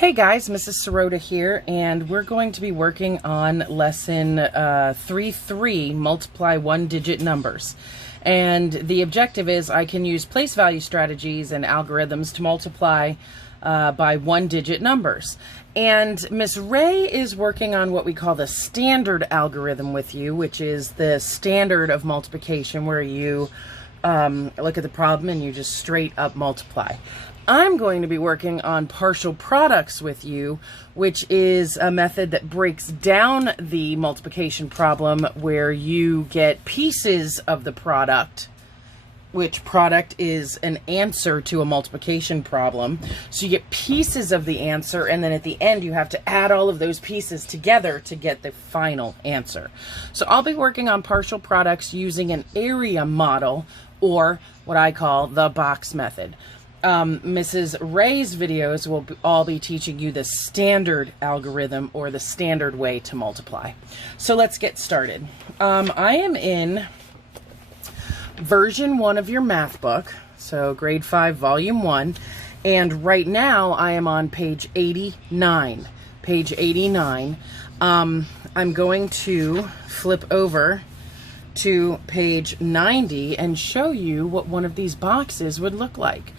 Hey guys, Mrs. Sirota here, and we're going to be working on lesson 3.3, multiply one-digit numbers. And the objective is I can use place value strategies and algorithms to multiply by one-digit numbers. And Miss Ray is working on what we call the standard algorithm with you, which is the standard of multiplication where you look at the problem and you just straight up multiply. I'm going to be working on partial products with you, which is a method that breaks down the multiplication problem where you get pieces of the product, which product is an answer to a multiplication problem. So you get pieces of the answer, and then at the end you have to add all of those pieces together to get the final answer. So I'll be working on partial products using an area model, or what I call the box method. Mrs. Ray's videos will all be teaching you the standard algorithm or the standard way to multiply. So let's get started. I am in version 1 of your math book, so grade 5, volume 1, and right now I am on page 89. Page 89. I'm going to flip over to page 90 and show you what one of these boxes would look like.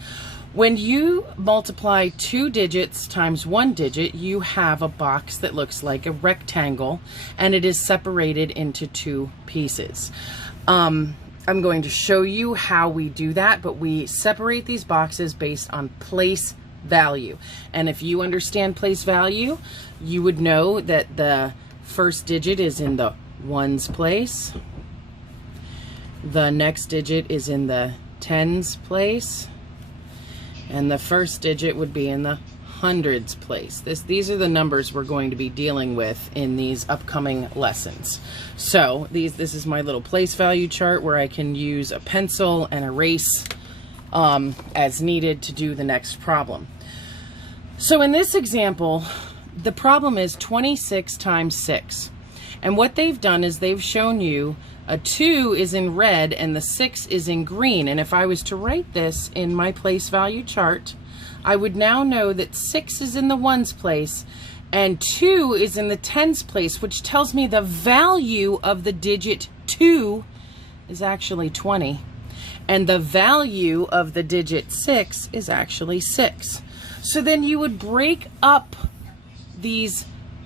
When you multiply 2 digits times 1 digit, you have a box that looks like a rectangle, and it is separated into 2 pieces. I'm going to show you how we do that, but we separate these boxes based on place value. And if you understand place value, you would know that the first digit is in the ones place, the next digit is in the tens place, and the first digit would be in the hundreds place. These are the numbers we're going to be dealing with in these upcoming lessons. So this is my little place value chart where I can use a pencil and erase as needed to do the next problem. So in this example, the problem is 26 times 6. And what they've done is they've shown you a 2 is in red and the 6 is in green. And if I was to write this in my place value chart, I would now know that 6 is in the ones place and 2 is in the tens place, which tells me the value of the digit 2 is actually 20. And the value of the digit 6 is actually 6. So then you would break up the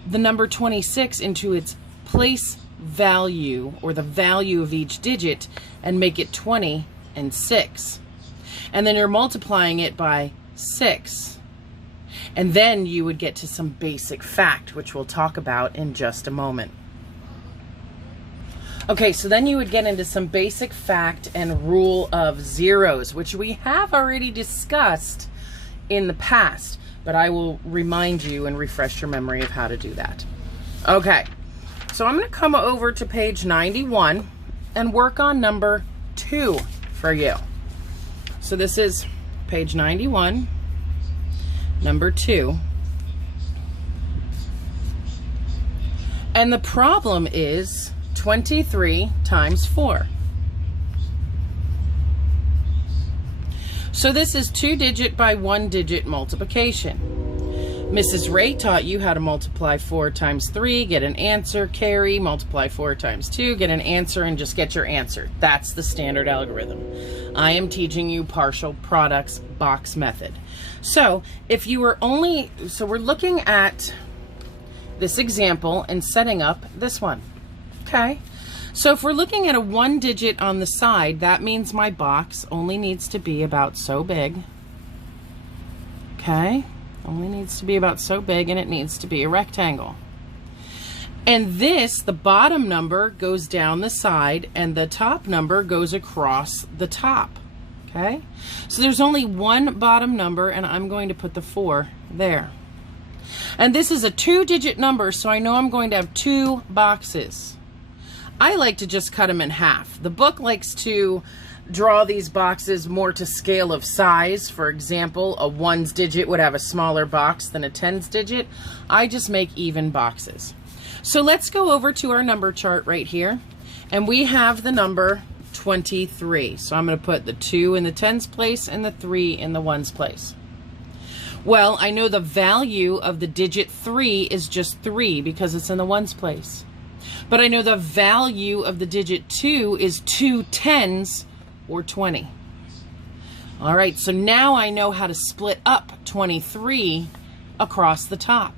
number 26 into its place value, or the value of each digit, and make it 20 and 6. And then you're multiplying it by 6. And then you would get to some basic fact, which we'll talk about in just a moment. Okay, so then you would get into some basic fact and rule of zeros, which we have already discussed in the past, but I will remind you and refresh your memory of how to do that. Okay. So I'm going to come over to page 91 and work on number 2 for you. So this is page 91, number 2. And the problem is 23 times 4. So this is 2-digit by 1-digit multiplication. Mrs. Ray taught you how to multiply 4 times 3, get an answer, carry, multiply 4 times 2, get an answer, and just get your answer. That's the standard algorithm. I am teaching you partial products box method. So if you were we're looking at this example and setting up this one. Okay. So if we're looking at a 1 digit on the side, that means my box only needs to be about so big. Okay. Only needs to be about so big, and it needs to be a rectangle. And the bottom number goes down the side and the top number goes across the top. Okay? So there's only one bottom number, and I'm going to put the 4 there. And this is a 2-digit number, so I know I'm going to have 2 boxes. I like to just cut them in half. The book likes to draw these boxes more to scale of size. For example, a 1's digit would have a smaller box than a 10's digit. I just make even boxes. So let's go over to our number chart right here, and we have the number 23. So I'm going to put the 2 in the tens place and the 3 in the ones place. Well, I know the value of the digit 3 is just 3 because it's in the ones place. But I know the value of the digit 2 is 2 tens or 20. All right, so now I know how to split up 23 across the top.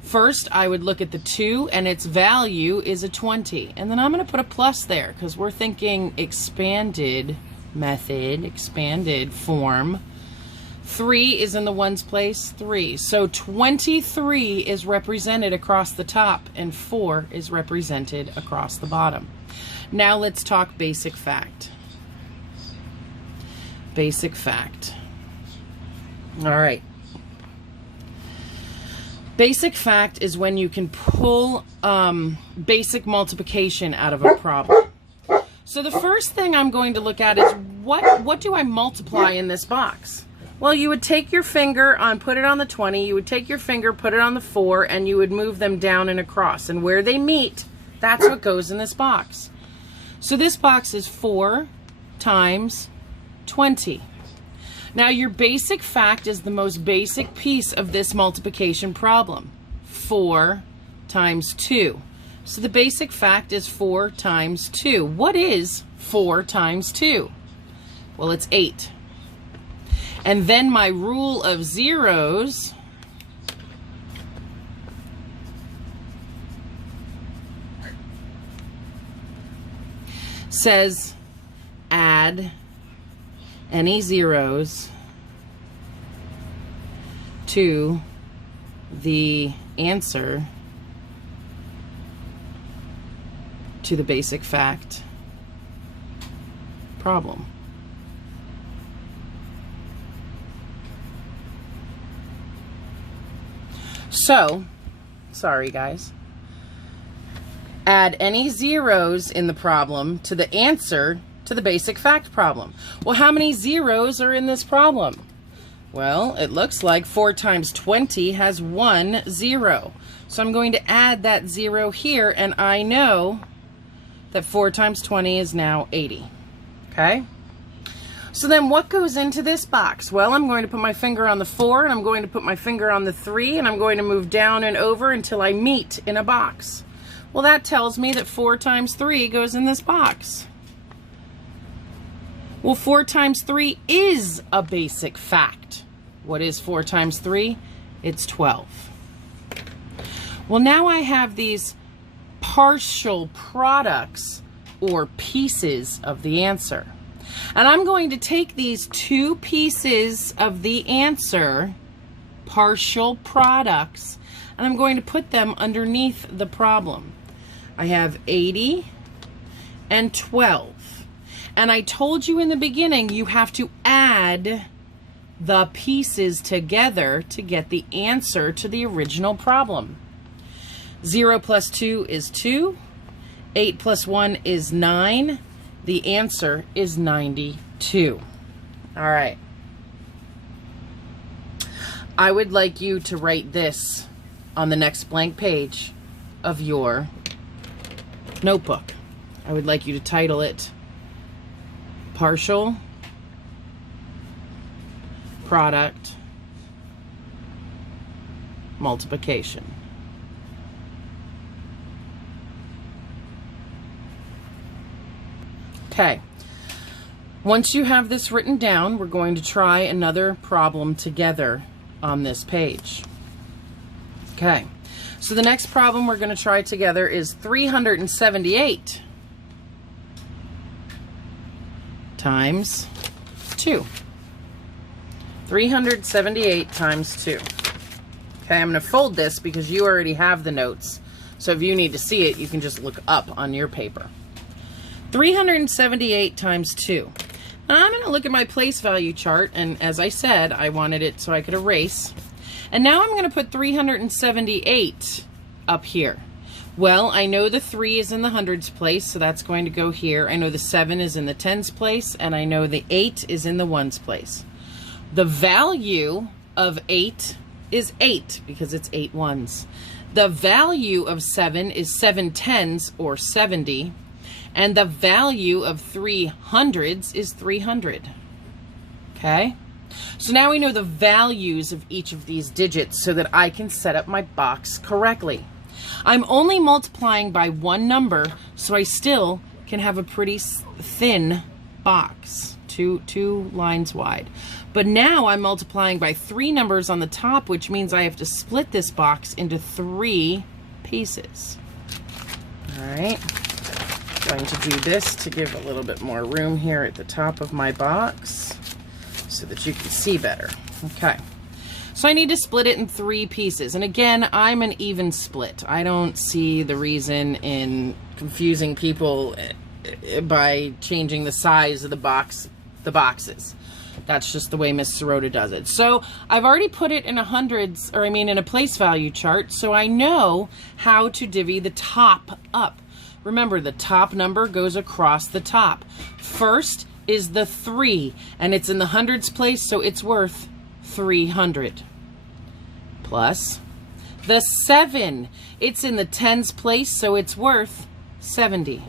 First, I would look at the 2, and its value is a 20. And then I'm going to put a plus there because we're thinking expanded method, expanded form. 3 is in the ones place, 3. So 23 is represented across the top, and 4 is represented across the bottom. Now let's talk basic fact. Basic fact. All right. Basic fact is when you can pull basic multiplication out of a problem. So the first thing I'm going to look at is what do I multiply in this box? Well, you would take your finger put it on the 20, you would take your finger, put it on the 4, and you would move them down and across. And where they meet, that's what goes in this box. So this box is 4 times 20. Now your basic fact is the most basic piece of this multiplication problem. 4 times 2. So the basic fact is 4 times 2. What is 4 times 2? Well, it's 8. And then my rule of zeros says add any zeros to the answer to the basic fact problem. So, sorry guys, add any zeros in the problem to the answer to the basic fact problem. Well, how many zeros are in this problem? Well, it looks like 4 times 20 has 1 0. So I'm going to add that 0 here, and I know that 4 times 20 is now 80. Okay? So then what goes into this box? Well, I'm going to put my finger on the 4, and I'm going to put my finger on the 3, and I'm going to move down and over until I meet in a box. Well, that tells me that 4 times 3 goes in this box. Well, 4 times 3 is a basic fact. What is 4 times 3? It's 12. Well, now I have these partial products or pieces of the answer. And I'm going to take these two pieces of the answer, partial products, and I'm going to put them underneath the problem. I have 80 and 12. And I told you in the beginning, you have to add the pieces together to get the answer to the original problem. 0 plus 2 is 2. 8 plus 1 is 9. The answer is 92. All right. I would like you to write this on the next blank page of your notebook. I would like you to title it Partial Product Multiplication. Okay, once you have this written down, we're going to try another problem together on this page. Okay, so the next problem we're going to try together is 378 times 2. 378 times 2. Okay, I'm going to fold this because you already have the notes. So if you need to see it, you can just look up on your paper. 378 times 2. Now I'm going to look at my place value chart, and as I said, I wanted it so I could erase. And now I'm going to put 378 up here. Well, I know the 3 is in the hundreds place, so that's going to go here. I know the 7 is in the tens place, and I know the 8 is in the ones place. The value of 8 is 8 because it's 8 ones. The value of 7 is 7 tens or 70. And the value of 3 hundreds is 300. Okay? So now we know the values of each of these digits so that I can set up my box correctly. I'm only multiplying by one number, so I still can have a pretty thin box, two lines wide. But now I'm multiplying by 3 numbers on the top, which means I have to split this box into 3 pieces. All right, going to do this to give a little bit more room here at the top of my box so that you can see better. Okay, so I need to split it in 3 pieces. And again, I'm an even split. I don't see the reason in confusing people by changing the size of the boxes. That's just the way Miss Sirota does it. So I've already put it in in a place value chart, so I know how to divvy the top up. Remember, the top number goes across the top. First is the 3, and it's in the hundreds place, so it's worth 300. Plus the 7, it's in the tens place, so it's worth 70.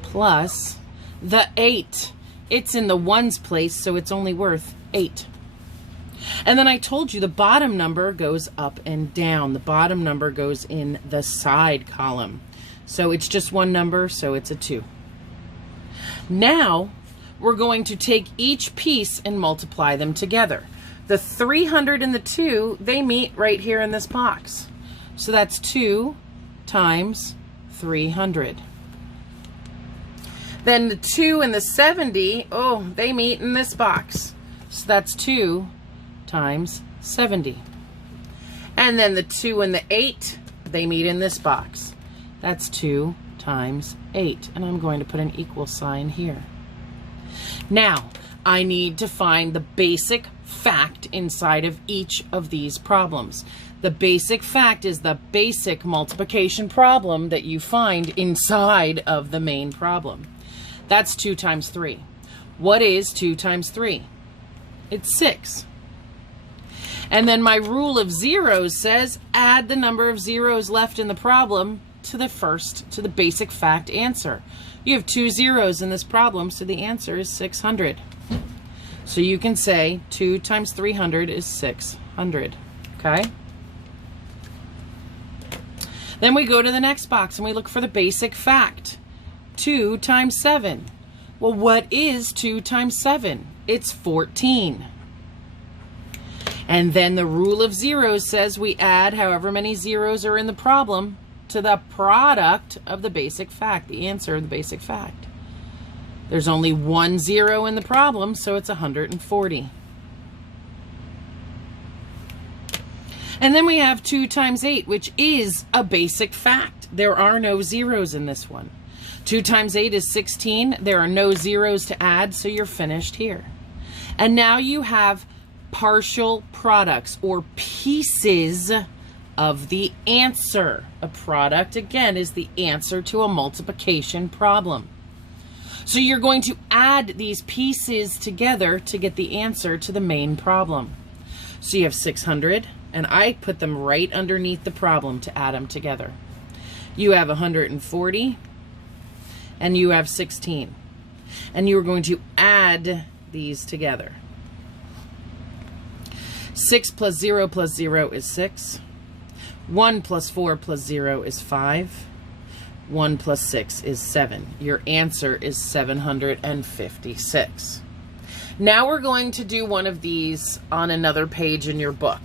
Plus the 8, it's in the ones place, so it's only worth 8. And then I told you the bottom number goes up and down. The bottom number goes in the side column. So it's just one number, so it's a 2. Now we're going to take each piece and multiply them together. The 300 and the 2, they meet right here in this box. So that's 2 times 300. Then the 2 and the 70, oh, they meet in this box. So that's 2 times 70. And then the 2 and the 8, they meet in this box. That's 2 times 8. And I'm going to put an equal sign here. Now, I need to find the basic fact inside of each of these problems. The basic fact is the basic multiplication problem that you find inside of the main problem. That's 2 times 3. What is 2 times 3? It's 6. And then my rule of zeros says add the number of zeros left in the problem to the basic fact answer. You have 2 zeros in this problem, so the answer is 600. So you can say 2 times 300 is 600. Okay? Then we go to the next box and we look for the basic fact. 2 times 7. Well, what is 2 times 7? It's 14. And then the rule of zeros says we add however many zeros are in the problem to the product of the basic fact, the answer of the basic fact. There's only 1 zero in the problem, so it's 140. And then we have 2 times 8, which is a basic fact. There are no zeros in this one. 2 times 8 is 16. There are no zeros to add, so you're finished here. And now you have partial products or pieces of the answer. A product, again, is the answer to a multiplication problem. So you're going to add these pieces together to get the answer to the main problem. So you have 600, and I put them right underneath the problem to add them together. You have 140, and you have 16. And you're going to add these together. 6 plus 0 plus 0 is 6. 1 plus 4 plus 0 is 5. 1 plus 6 is 7. Your answer is 756. Now we're going to do one of these on another page in your book,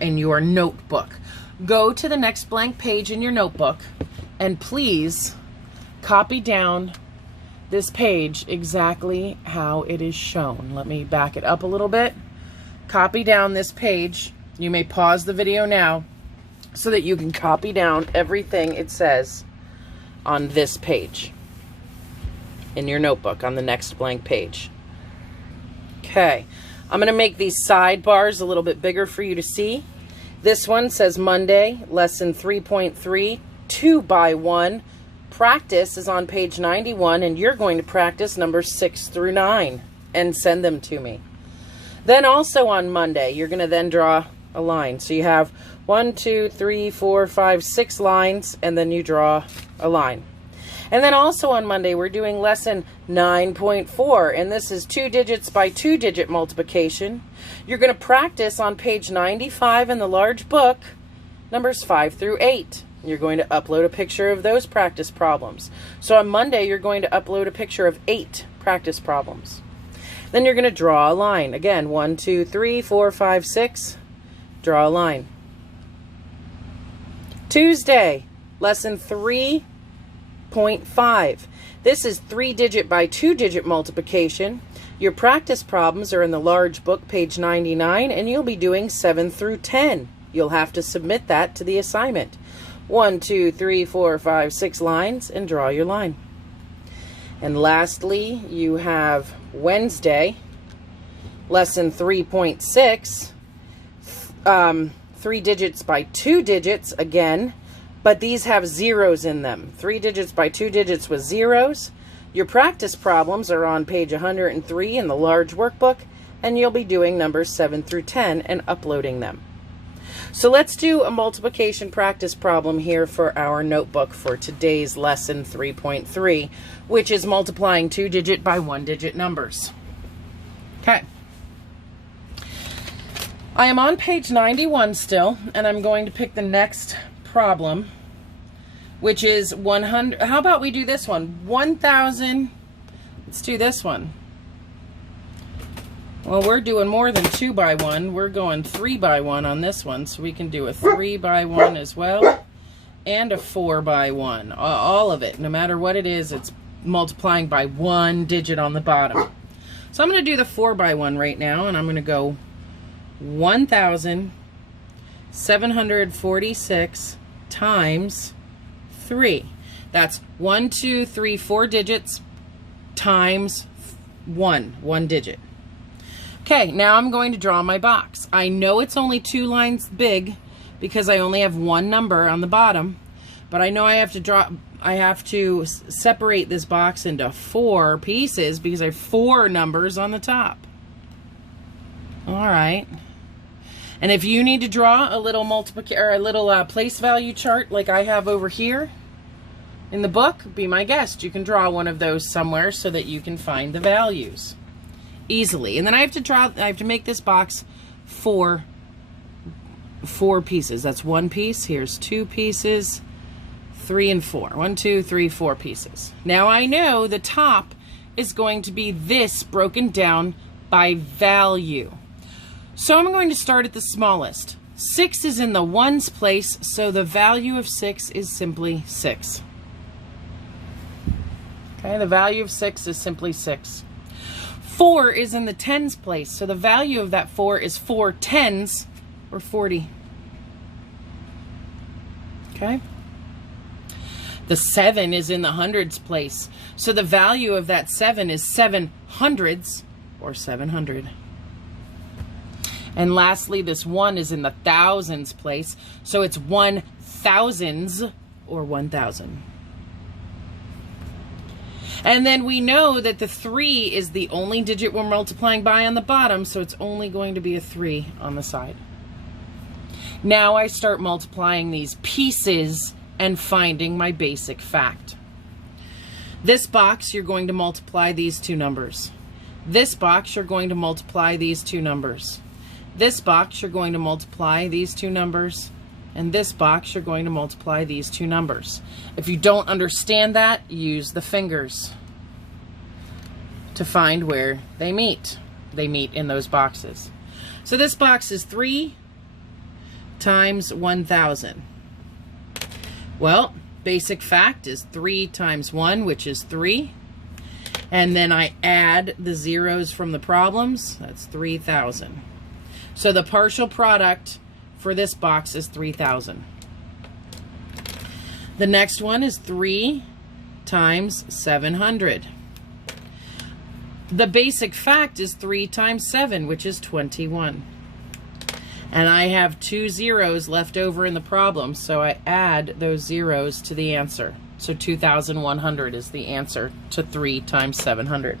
in your notebook. Go to the next blank page in your notebook and please copy down this page exactly how it is shown. Let me back it up a little bit. Copy down this page. You may pause the video now so that you can copy down everything it says on this page in your notebook on the next blank page. Okay, I'm going to make these sidebars a little bit bigger for you to see. This one says Monday, lesson 3.3, 2 by 1. Practice is on page 91, and you're going to practice numbers 6 through 9 and send them to me. Then also on Monday, you're going to then draw a line. So you have 1, 2, 3, 4, 5, 6 lines, and then you draw a line. And then also on Monday, we're doing lesson 9.4, and this is 2 digits by 2-digit multiplication. You're going to practice on page 95 in the large book, numbers 5 through 8. You're going to upload a picture of those practice problems. So on Monday, you're going to upload a picture of 8 practice problems. Then you're going to draw a line. Again, 1, 2, 3, 4, 5, 6. Draw a line. Tuesday, lesson 3.5. This is 3-digit by 2-digit multiplication. Your practice problems are in the large book, page 99, and you'll be doing 7 through 10. You'll have to submit that to the assignment. 1, 2, 3, 4, 5, 6 lines, and draw your line. And lastly, you have Wednesday, lesson 3.6, 3 digits by 2 digits again, but these have zeros in them. 3 digits by 2 digits with zeros. Your practice problems are on page 103 in the large workbook, and you'll be doing numbers 7 through 10 and uploading them. So let's do a multiplication practice problem here for our notebook for today's lesson 3.3, which is multiplying 2-digit by 1-digit numbers. Okay. I am on page 91 still, and I'm going to pick the next problem, which is 100. How about we do this one? 1,000. Let's do this one. Well, we're doing more than 2 by 1. We're going 3 by 1 on this one, so we can do a 3 by 1 as well, and a 4 by 1. All of it, no matter what it is, it's multiplying by 1 digit on the bottom. So I'm going to do the 4 by 1 right now, and I'm going to go 1,746 times 3. That's 1, 2, 3, 4 digits times 1 digit. Okay, now I'm going to draw my box. I know it's only 2 lines big because I only have 1 number on the bottom, but I know I have to separate this box into 4 pieces because I have 4 numbers on the top. All right. And if you need to draw a little place value chart like I have over here in the book, be my guest. You can draw one of those somewhere so that you can find the values easily. And then I have to make this box 4 pieces. That's 1 piece. Here's 2 pieces, 3 and 4. 1, 2, 3, 4 pieces. Now I know the top is going to be this broken down by value. So I'm going to start at the smallest. 6 is in the ones place, so the value of 6 is simply 6. Okay, the value of 6 is simply 6. 4 is in the tens place, so the value of that 4 is 4 tens, or 40. Okay? The 7 is in the hundreds place, so the value of that 7 is 7 hundreds, or 700. And lastly, this 1 is in the thousands place, so it's 1 thousands, or 1,000. And then we know that the 3 is the only digit we're multiplying by on the bottom, so it's only going to be a 3 on the side. Now I start multiplying these pieces and finding my basic fact. This box, you're going to multiply these 2 numbers. This box, you're going to multiply these 2 numbers. This box, you're going to multiply these 2 numbers. And this box, you're going to multiply these 2 numbers. If you don't understand that, use the fingers to find where they meet. They meet in those boxes. So this box is 3 times 1,000. Well, basic fact is 3 times 1, which is 3. And then I add the zeros from the problems. That's 3,000. So the partial product for this box is 3,000. The next one is 3 times 700. The basic fact is 3 times 7, which is 21. And I have 2 zeros left over in the problem, so I add those zeros to the answer. So 2,100 is the answer to 3 times 700.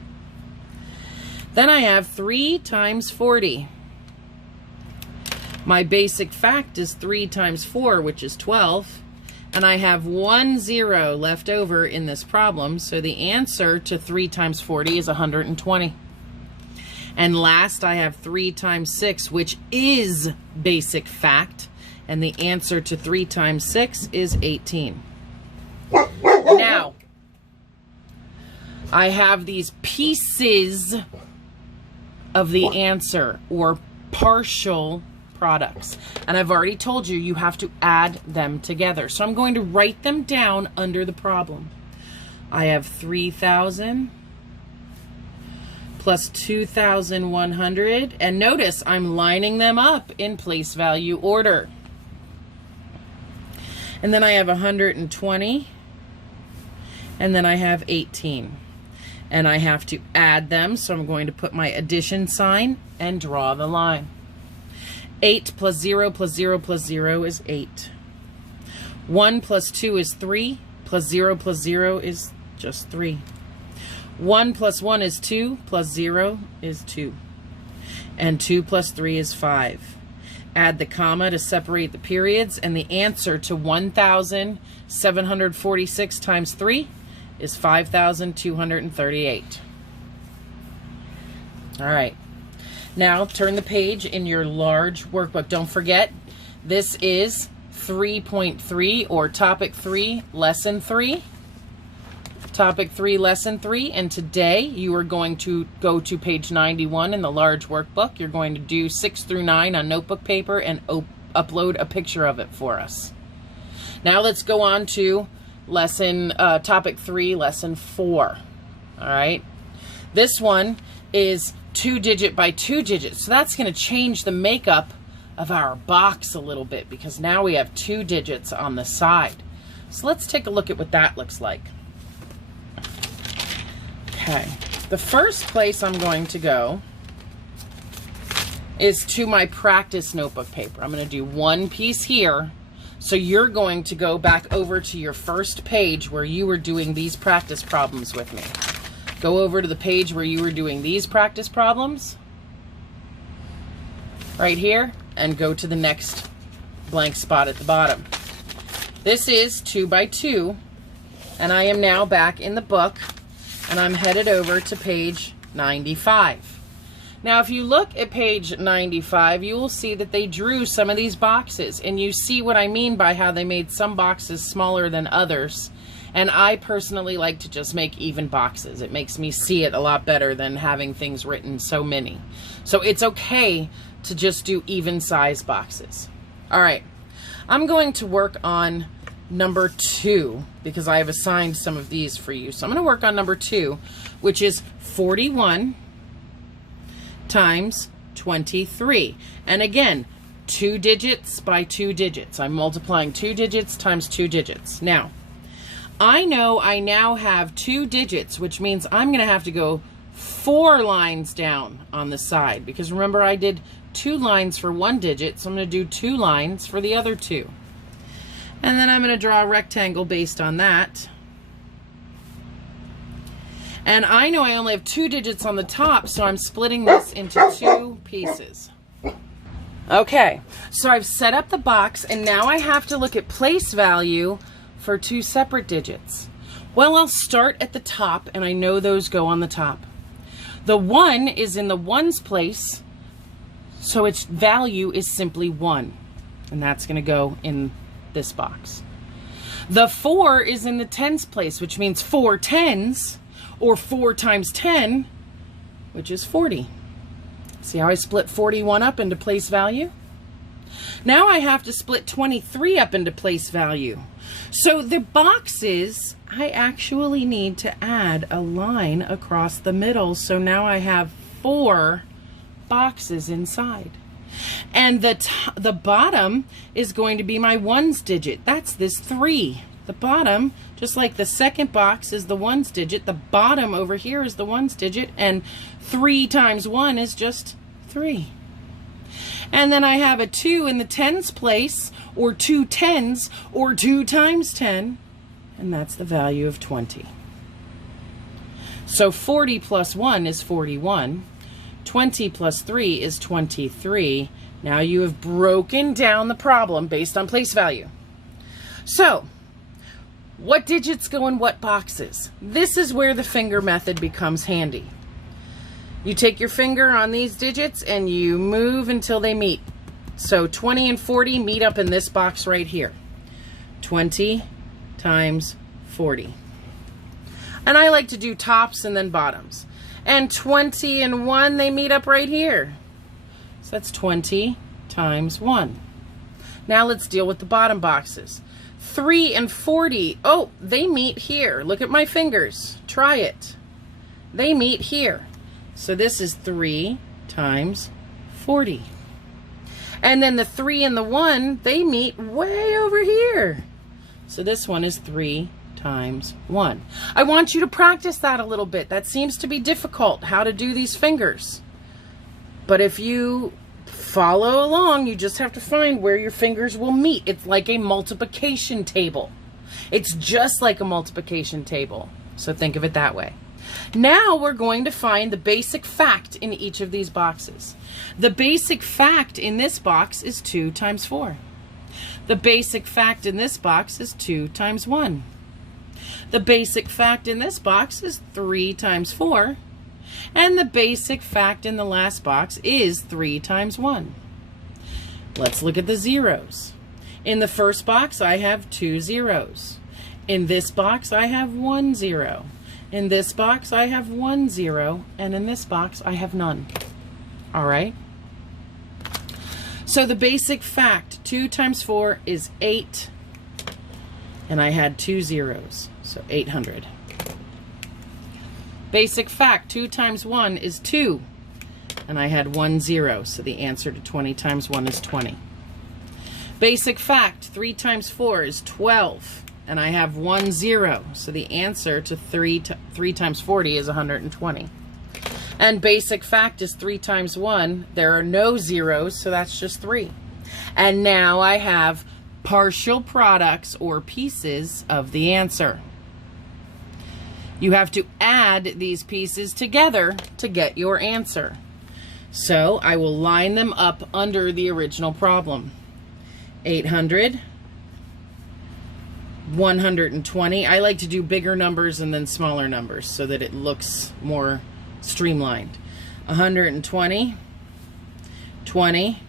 Then I have 3 times 40. My basic fact is 3 times 4, which is 12. And I have 1 0 left over in this problem, so the answer to 3 times 40 is 120. And last, I have 3 times 6, which is basic fact, and the answer to 3 times 6 is 18. Now, I have these pieces of the answer, or partial products. And I've already told you, you have to add them together. So I'm going to write them down under the problem. I have 3,000 plus 2,100. And notice I'm lining them up in place value order. And then I have 120. And then I have 18. And I have to add them, so I'm going to put my addition sign and draw the line. 8 plus 0 plus 0 plus 0 is 8. 1 plus 2 is 3, plus 0 plus 0 is just 3. 1 plus 1 is 2, plus 0 is 2. And 2 plus 3 is 5. Add the comma to separate the periods, and the answer to 1,746 times 3 is 5,238. All right. Now turn the page in your large workbook. Don't forget, this is 3.3 or topic 3, lesson 3. Topic 3, lesson 3. And today you are going to go to page 91 in the large workbook. You're going to do 6 through 9 on notebook paper and upload a picture of it for us. Now let's go on to topic 3, lesson 4. All right. This one is 2-digit by 2-digit. So that's going to change the makeup of our box a little bit, because now we have 2 digits on the side. So let's take a look at what that looks like. Okay. The first place I'm going to go is to my practice notebook paper. I'm going to do one piece here. So you're going to go back over to your first page where you were doing these practice problems with me. Go over to the page where you were doing these practice problems, right here, and go to the next blank spot at the bottom. This is 2 by 2, and I am now back in the book, and I'm headed over to page 95. Now, if you look at page 95, you will see that they drew some of these boxes, and you see what I mean by how they made some boxes smaller than others. And I personally like to just make even boxes. It makes me see it a lot better than having things written so many. So it's okay to just do even size boxes. All right, I'm going to work on number 2 because I have assigned some of these for you. So I'm going to work on number 2, which is 41 times 23. And again, 2 digits by 2 digits. I'm multiplying 2 digits times 2 digits. Now, I know I now have 2 digits, which means I'm going to have to go 4 lines down on the side, because remember I did 2 lines for 1 digit, so I'm going to do 2 lines for the other 2. And then I'm going to draw a rectangle based on that. And I know I only have 2 digits on the top, so I'm splitting this into 2 pieces. Okay, so I've set up the box, and now I have to look at place value for 2 separate digits. Well, I'll start at the top, and I know those go on the top. The 1 is in the ones place, so its value is simply 1, and that's going to go in this box. The 4 is in the tens place, which means 4 tens, or 4 times 10, which is 40. See how I split 41 up into place value? Now I have to split 23 up into place value. So the boxes, I actually need to add a line across the middle. So now I have 4 boxes inside. And the bottom is going to be my ones digit. That's this 3. The bottom, just like the second box is the ones digit, the bottom over here is the ones digit, and 3 times 1 is just 3. And then I have a 2 in the tens place, or 2 tens, or 2 times 10, and that's the value of 20. So 40 plus 1 is 41. 20 plus 3 is 23. Now you have broken down the problem based on place value. So What digits go in what boxes? This is where the finger method becomes handy. You take your finger on these digits and you move until they meet. So 20 and 40 meet up in this box right here. 20 times 40. And I like to do tops and then bottoms. And 20 and 1, they meet up right here. So that's 20 times 1. Now let's deal with the bottom boxes. 3 and 40, oh, they meet here. Look at my fingers. Try it. They meet here. So this is 3 times 40. And then the 3 and the 1, they meet way over here. So this one is 3 times 1. I want you to practice that a little bit. That seems to be difficult, how to do these fingers. But if you follow along, you just have to find where your fingers will meet. It's like a multiplication table. It's just like a multiplication table. So think of it that way. Now we're going to find the basic fact in each of these boxes. The basic fact in this box is 2 times 4. The basic fact in this box is 2 times 1. The basic fact in this box is 3 times 4. And the basic fact in the last box is 3 times 1. Let's look at the zeros. In the first box, I have 2 zeros. In this box, I have 1 0. In this box, I have 1 0. And in this box, I have none. All right? So the basic fact, 2 times 4 is 8. And I had 2 zeros, so 800. Basic fact, 2 times 1 is 2. And I had 1 0, so the answer to 20 times 1 is 20. Basic fact, 3 times 4 is 12. And I have 1 0, so the answer to 3 times 40 is 120. And basic fact is 3 times 1. There are no zeros, so that's just 3. And now I have partial products or pieces of the answer. You have to add these pieces together to get your answer. So I will line them up under the original problem. 800, 120. I like to do bigger numbers and then smaller numbers so that it looks more streamlined. 120, 20,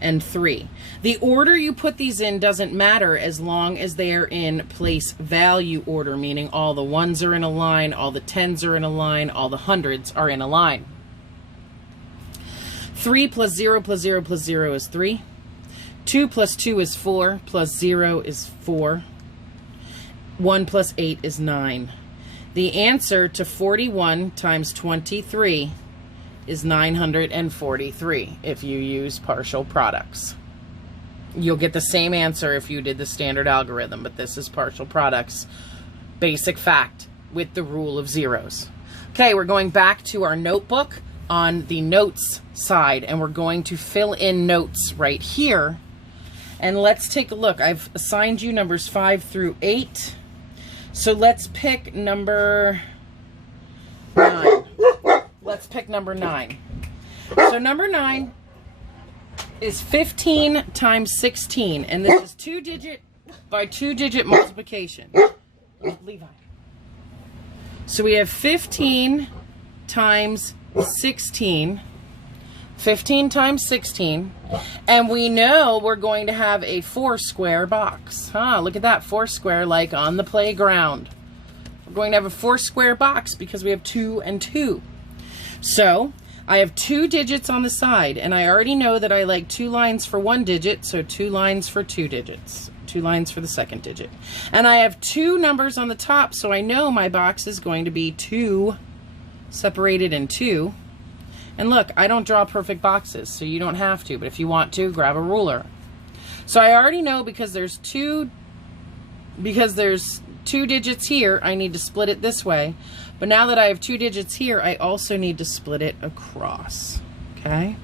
and 3. The order you put these in doesn't matter as long as they are in place value order, meaning all the ones are in a line, all the tens are in a line, all the hundreds are in a line. 3 plus 0 plus 0 plus 0 is 3. 2 plus 2 is 4, plus 0 is 4. 1 plus 8 is 9. The answer to 41 times 23 is 943 if you use partial products. You'll get the same answer if you did the standard algorithm, but this is partial products. Basic fact with the rule of zeros. Okay, we're going back to our notebook on the notes side, and we're going to fill in notes right here. And let's take a look. I've assigned you numbers 5 through 8. So let's pick number 9. Let's pick number 9. So number 9 is 15 times 16, and this is 2-digit by 2-digit multiplication. Levi. So we have 15 times 16. 15 times 16, and we know we're going to have a 4-square box. Look at that, 4-square, like on the playground. We're going to have a 4-square box because we have 2 and 2. So I have 2 digits on the side, and I already know that I like 2 lines for 1 digit, so 2 lines for 2 digits. 2 lines for the second digit. And I have 2 numbers on the top, so I know my box is going to be 2 separated in 2. And look, I don't draw perfect boxes, so you don't have to, but if you want to, grab a ruler. So I already know because there's 2 digits here, I need to split it this way. But now that I have 2 digits here, I also need to split it across, okay?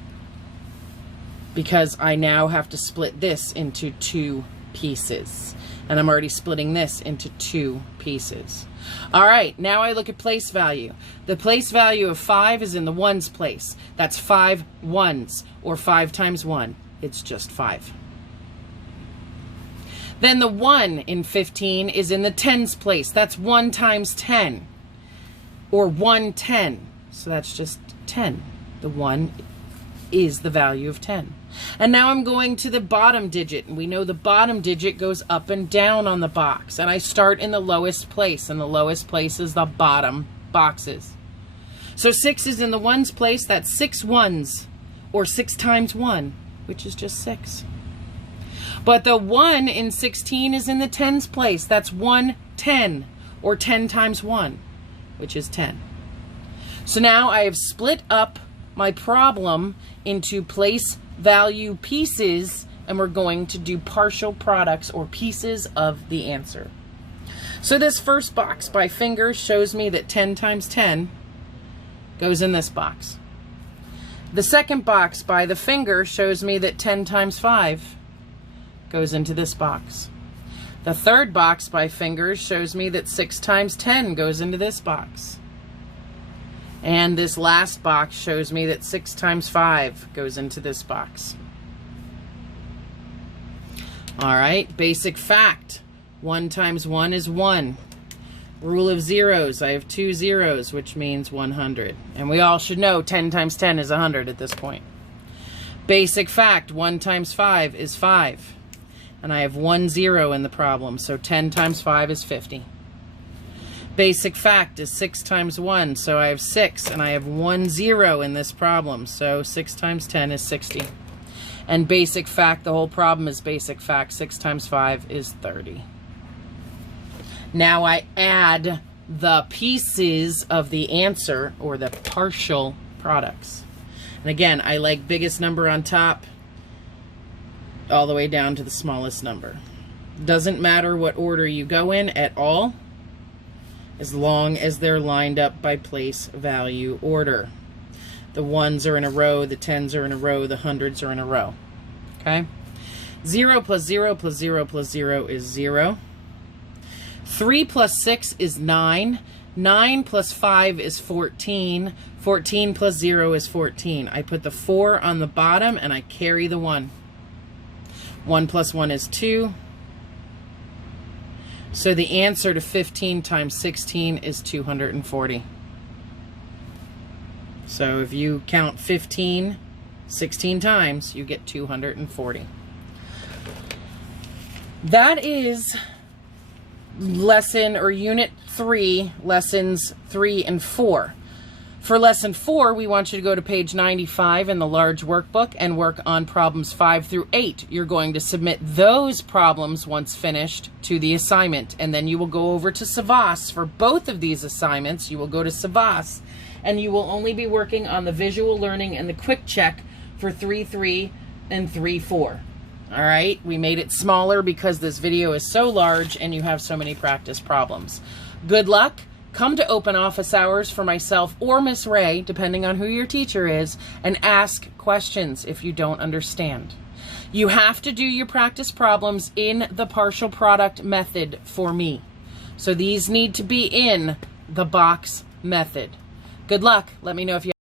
Because I now have to split this into 2 pieces. And I'm already splitting this into 2 pieces. All right, now I look at place value. The place value of 5 is in the ones place. That's 5 ones, or 5 times 1. It's just 5. Then the 1 in 15 is in the tens place. That's 1 times 10, or 110. So that's just 10. The 1 is the value of 10. And now I'm going to the bottom digit, and we know the bottom digit goes up and down on the box, and I start in the lowest place, and the lowest place is the bottom boxes. So 6 is in the ones place. That's 6 ones, or 6 times 1, which is just 6. But the 1 in 16 is in the tens place. That's 110, or 10 times 1, which is 10. So now I have split up my problem into place value pieces, and we're going to do partial products or pieces of the answer. So this first box by fingers shows me that 10 times 10 goes in this box. The second box by the finger shows me that 10 times 5 goes into this box. The third box by fingers shows me that 6 times 10 goes into this box. And this last box shows me that 6 times 5 goes into this box. All right, basic fact. 1 times 1 is 1. Rule of zeros, I have 2 zeros, which means 100. And we all should know 10 times 10 is 100 at this point. Basic fact, 1 times 5 is 5. And I have 1 0 in the problem, so 10 times 5 is 50. Basic fact is 6 times 1, so I have 6, and I have 1 0 in this problem, so 6 times 10 is 60. And basic fact, the whole problem is basic fact, 6 times 5 is 30. Now I add the pieces of the answer, or the partial products. And again, I like biggest number on top all the way down to the smallest number. Doesn't matter what order you go in at all, as long as they're lined up by place value order. The ones are in a row, the tens are in a row, the hundreds are in a row. Okay? 0 plus 0 plus 0 plus 0 is 0. 3 plus 6 is 9. 9 plus 5 is 14. 14 plus 0 is 14. I put the 4 on the bottom and I carry the 1. 1 plus 1 is 2. So the answer to 15 times 16 is 240. So if you count 15 16 times, you get 240. That is lesson or unit 3, lessons 3 and 4. For lesson 4, we want you to go to page 95 in the large workbook and work on problems 5 through 8. You're going to submit those problems once finished to the assignment, and then you will go over to Savas for both of these assignments. You will go to Savas, and you will only be working on the visual learning and the quick check for 3-3 and 3-4. All right, we made it smaller because this video is so large and you have so many practice problems. Good luck. Come to open office hours for myself or Miss Ray, depending on who your teacher is, and ask questions if you don't understand. You have to do your practice problems in the partial product method for me. So these need to be in the box method. Good luck. Let me know if you